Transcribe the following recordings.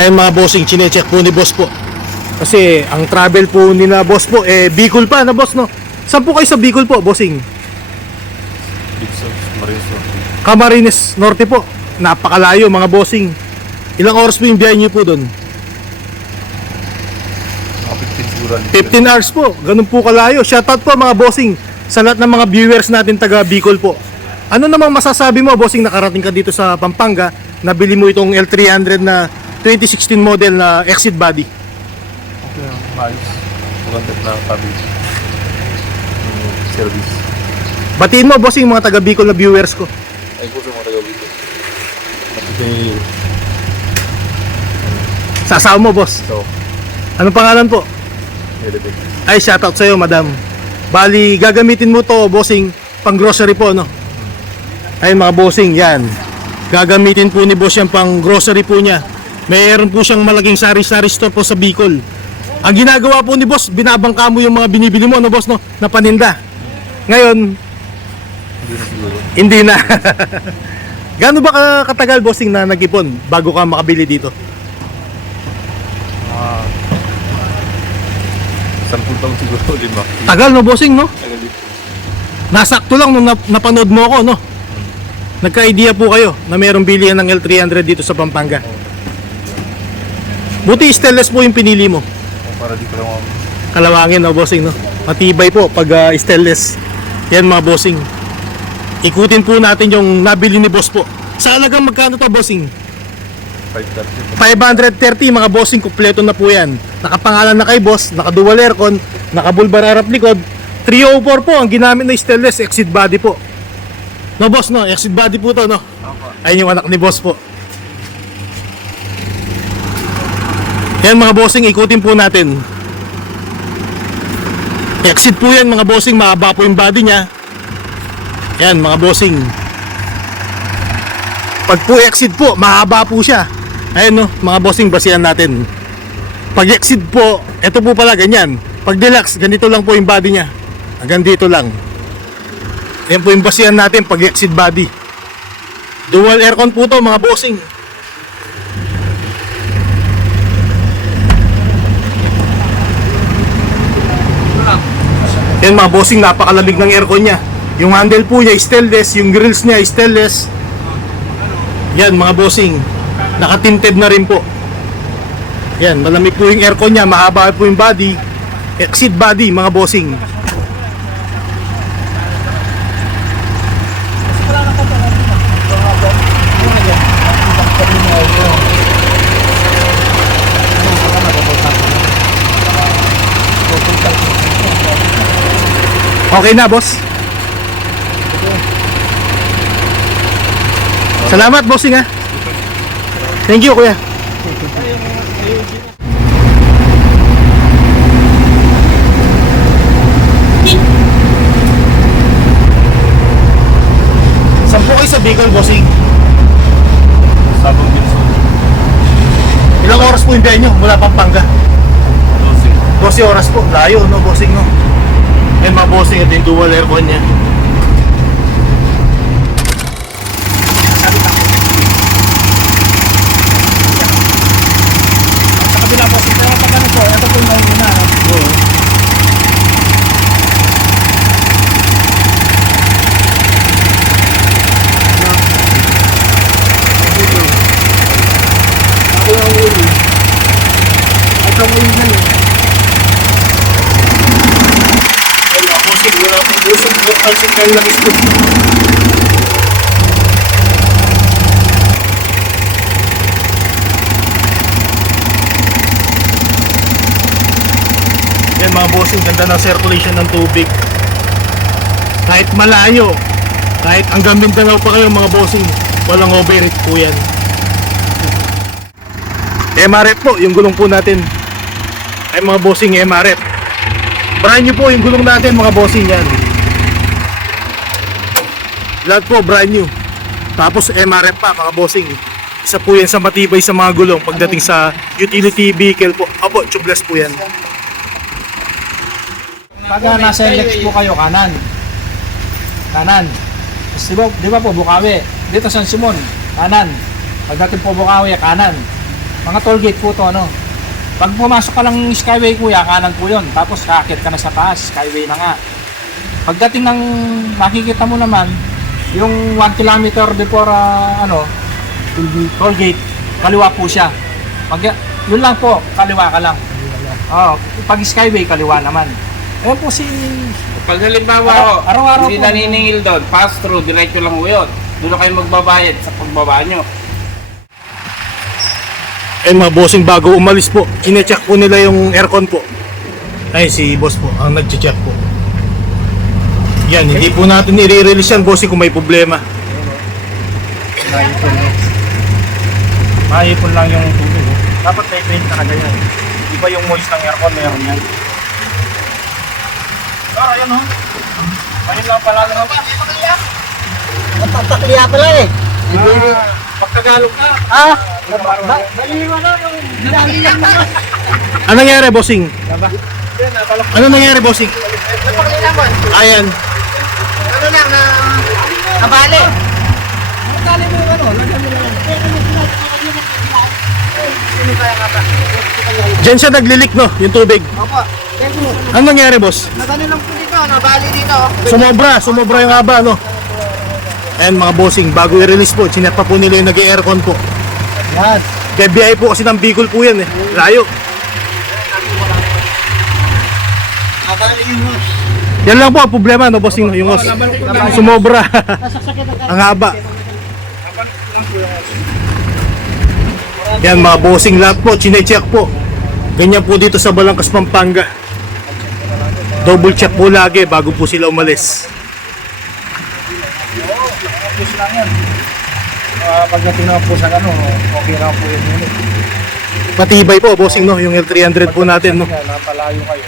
Ayun mga bossing, chinecheck po ni boss po. Kasi ang travel po ni na boss po, Bicol pa na boss, no? Saan po kayo sa Bicol po, bossing? Camarines Norte. Camarines Norte po. Napakalayo mga bossing. Ilang oras po yung biyahe niyo po doon? Mga 15 siguro. 15 hours po. Ganun po kalayo. Shoutout po mga bossing sa lahat ng mga viewers natin taga Bicol po. Ano namang masasabi mo, bossing, nakarating ka dito sa Pampanga, nabili mo itong L300 na 2016 model na exit body? Okay, maayos. Maganda na tabi. Service. Batiin mo, bossing, mga taga Bicol na viewers ko. Ay po sa mga taga dito. At kay Sasaw mo, boss. so, Anong pangalan po? Elevate. Ay, shoutout sa'yo, madam. Bali, gagamitin mo to, bossing, pang grocery po, no? Ayun mga bossing, yan. Gagamitin po ni boss yan pang grocery po niya. Mayroon po siyang malaking sari-sari store po sa Bicol. Ang ginagawa po ni boss, binabangka mo yung mga binibili mo, no boss, no? Na paninda. Ngayon, Hindi na siguro. hindi na. Gaano ba katagal, bossing, na nag-ipon bago ka makabili dito? Mga 10 taon siguro. 5. Tagal, no, bossing, no? Tagal dito. Nasakto lang nung napanood mo ako, no? Nagka-idea po kayo na mayroong bilihan ng L300 dito sa Pampanga. Buti stainless po yung pinili mo. Para di ko lang ako. Kalawangin, no, bossing, no? Matibay po pag stainless. Yan mga bossing. Ikutin po natin yung nabili ni boss po. Sa halagang magkano to, bossing? 530. 530 mga bossing, kumpleto na po yan. Nakapangalan na kay boss, naka-dual aircon, naka-bulbar harap likod. 304 po ang ginamit na stainless exit body po. No boss, no? Exit body po to, no? Ayun yung anak ni boss po. Yan mga bossing, ikutin po natin. Exit po yan mga bossing, mahaba po yung body niya. Yan mga bossing. Pag po exit po, mahaba po siya. Ayun, no, mga bossing, basihan natin. Pag exit po, ito po pala ganyan. Pag deluxe, ganito lang po yung body niya. Hanggang dito lang. Yan po yung basihan natin pag exit body. Dual aircon po to mga bossing. Yan mga bossing, napakalamig ng aircon niya. Yung handle po niya stainless, yung grills niya stainless. Yan mga bossing, nakatinted na rin po. Yan, malamig po yung aircon niya, mahaba po yung body. Exit body mga bossing. Okay na, boss. Salamat, bossing, ha. Thank you, kuya. Saan po kayo sa Bicol, bossing? Sabang Minso. Ilang oras po yung biyahe nyo mula Pampanga? 12 oras po. Layo, no, bossing, no? Yan mga bossing, ito yung dual aircon niya. Sa kabila, bossing, pero pag ano po, ito po yung mauna, no? Ako ang uli. Ito ang uli yan, eh. Wala pong busog, local signal lang ito. Yan mga bossing, ganda ng circulation ng tubig. Kahit malayo, kahit hanggang Mindanao pa kayo mga bossing, walang overheat po yan. MRF po, yung gulong po natin. Ay mga bossing, MRF. Brand new po yung gulong natin mga bossing, yan. Lahat po brand new. Tapos MRF pa mga bossing. Isa po yan sa matibay sa mga gulong pagdating sa utility vehicle po. Opo, tubeless po yan. Pagka nasa LX po kayo, kanan. Kanan. Di ba po, Bukawi. Dito San Simon, kanan. Pagdating po Bukawi, kanan. Mga toll gate po to, ano. Pag pumasok ka ng Skyway, kuya, kanan po yun. Tapos kakit ka na sa taas, Skyway na nga. Pagdating ng makikita mo naman, yung 1 kilometer before, toll gate, kaliwa po siya. Yun lang po, kaliwa ka lang. Pag Skyway, kaliwa naman. Ayun po si... Pag halimbawa ho, Araw-araw hindi po. naniningil doon, pass through, diretso lang ho yun. Doon na kayo magbabayad sa pagbaba nyo. Ayun mga bossing, bago umalis po, chinecheck po nila yung aircon po. Ay, si boss po, ang nag-check po. Yan, hindi po natin i-release yan, bossing, kung may problema. Maipon lang yung tubig. Dapat may paint talaga yan. Iba yung moist ng aircon, meron yan. Pero ayan o. Ayun lang pala. Tatakliya pala eh. Pagtagalog ka. Baliwa na yung dinaliyak na. Ano nangyari, bossing? Ano nangyari, bossing? Napakliya mo. Ayan. Ano lang na... Nabali. Dali mo yung ano, lagyan mo lang. Sino kaya nga ba? Diyan siya naglilik, no? Yung tubig. Opo. Teko. Ano nangyari, boss? Nagano lang po dito. Nabali dito. Sumobra yung haba, no? Ayan mga bossing, bago i-release po, chinek pa po nila yung nag-aircon po. Yes. Kaya biyahe po kasi ng Bicol po yan eh. Layo. Nabali yung hose. Yan lang po ang problema, no, bossing, no? Yung hose. Sumobra. Nasasakit ang Ang haba. Yan mga bossing, lahat po, chinecheck po. Ganyan po dito sa Balangkas, Pampanga. Double check po lagi bago po sila umalis. Push lang yan. Pagdating na po sa ano, okay na po yung unit. Matibay po, bossing, no? Yung L300 po natin, no? Kaya napalayo kayo.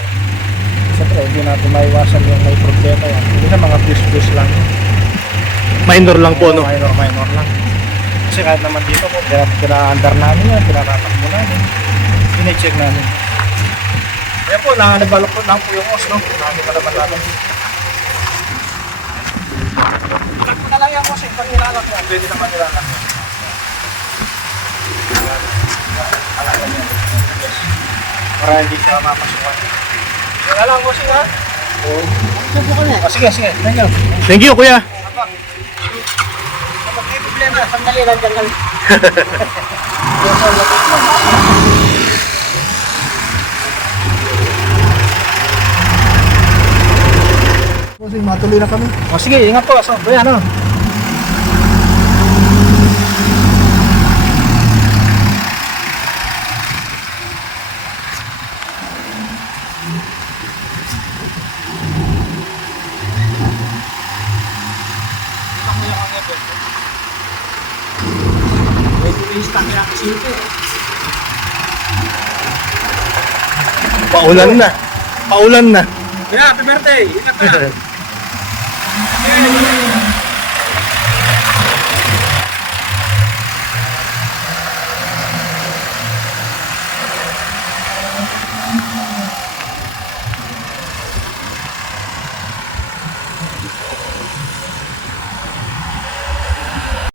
Siyempre, hindi natin maiwasan yung may problema yan. Hindi na mga push lang. Minor lang po, no? Minor lang. Kasi kahit naman dito po, pina-under namin yan, pinatatakbo namin. Pina-check namin. Kaya po, nakabalok po lang po yung os, no? Namin pa naman namin. Ilag mo na lang yung os, pag nilalak mo, pwede naman nilalak mo. Para hindi siya mapasukan. Yan na lang, bossing, ha? subukan eh. Sige, thank you. Thank you, kuya. Kapag may problema, sandali lang dyan lang. Bossing, matuloy na kami. O sige, ingat po. So, ayan, ano? Paulan na. Paulan na. Yeah, happy birthday! Ingat na!